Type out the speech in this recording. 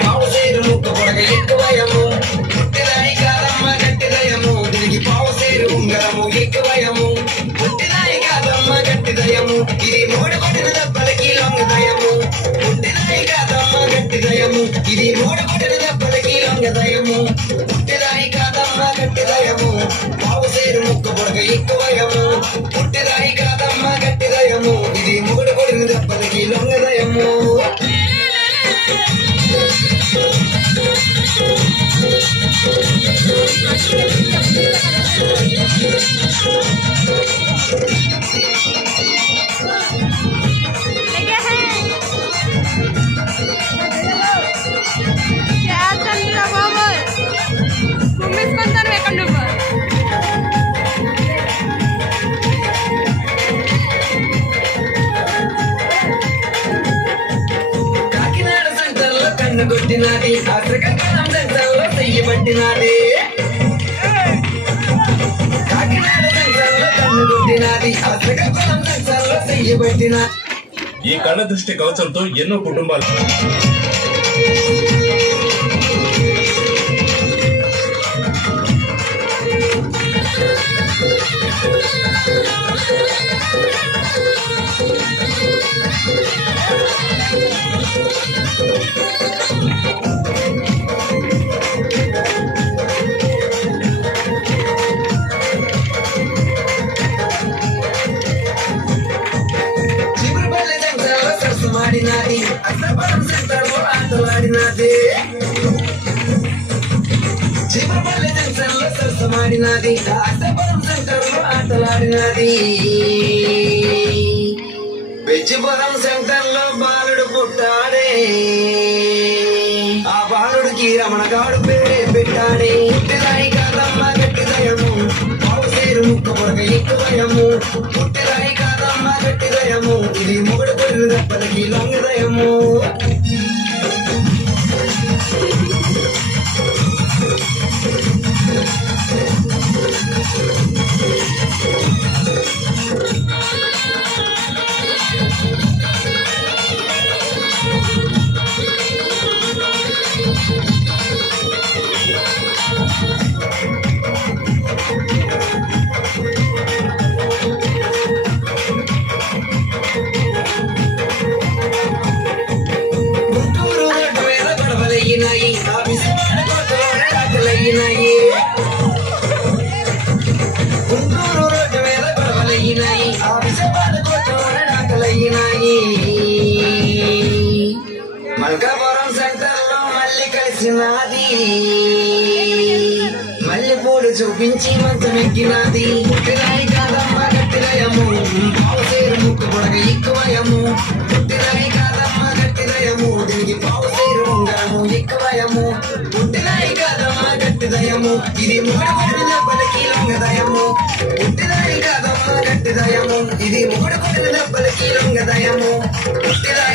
పావుసేరు ముక్క పొడగ ఎక్కువయము పుట్టినాయి కాదమ్మ గట్టిదయము దీనికి పావుసేరు ఉంగరము ఎక్కువయము పుట్టినాయి కాదమ్మ గట్టిదయము ఇది మూడు పడిన దెబ్బలకి లొంగదయము పుట్టినాయి కాదమ్మ గట్టిదయము ఇది మూడు పడిన దెబ్బలకి లొంగదయము పుట్టినాయి కాదమ్మ గట్టిదయము పావుసేరు ముక్క పొడగ ఎక్కువయము పుట్టినాయి కాదమ్మ గట్టిదయము ఇది మూడు పడిన దెబ్బలకి లొంగదయము కొట్టినది అసగనం సంతలో చెయ్యబట్టినది కాకినాడ సంతలో కన్ను కొట్టినది అసగనం సంతలో చెయ్యబట్టిన ఈ కళ్ళ దృష్టి కవచంతో ఎన్నో కుటుంబాలు ಮಾಡಿನಾದಿ ಅಸಪರಂ ಸೆಂಟರ್లో ಆಟಲಾಡಿನಾದಿ జీవపల్లి జంక్షన్లో సరసమాడినాది అసపరం సెంటర్లో ఆటలాడినాది బెజ్జిపురం సెంటర్లో బాలుడు పుట్టాడే ఆ బాలుడికి రమణగాడు పేరే పెట్టాడే పుట్టిరాయి కాదమ్మ గట్టిదయము పావుసేరు ముక్క పొడగ ఎక్కువయము పుట్టిరాయి కాదమ్మ గట్టిదయము ఇది మొగుడు కొడిన దెబ్బలకి లొంగదయము గుంటూరు రోడ్డు మీద గొడవలయ్యినాయి ఆఫీసర్ డాకలయ్యినాయి మల్కాపురం సెంటర్లో మళ్ళీ కలిసినది మల్లెపూలు చూపించి మంచం ఎక్కినది పుట్టిరాయి కాదమ్మ గట్టిదయము పావుసేరు ముక్కు పొడగ ఎక్కువయము పుట్టిరాయి కాదమ్మ గట్టిదయము దీనికి పావుసేరు ఉంగరము ఎక్కువయము పుట్టిరాయి కాదమ్మ గట్టిదయము ఇది మూడు కొడిన దెబ్బలకి లొంగదయము పుట్టిరాయి కాదమ్మ గట్టిదయము ఇది మూడు కొడిన దెబ్బలకి లొంగదయము పుట్టిరాయి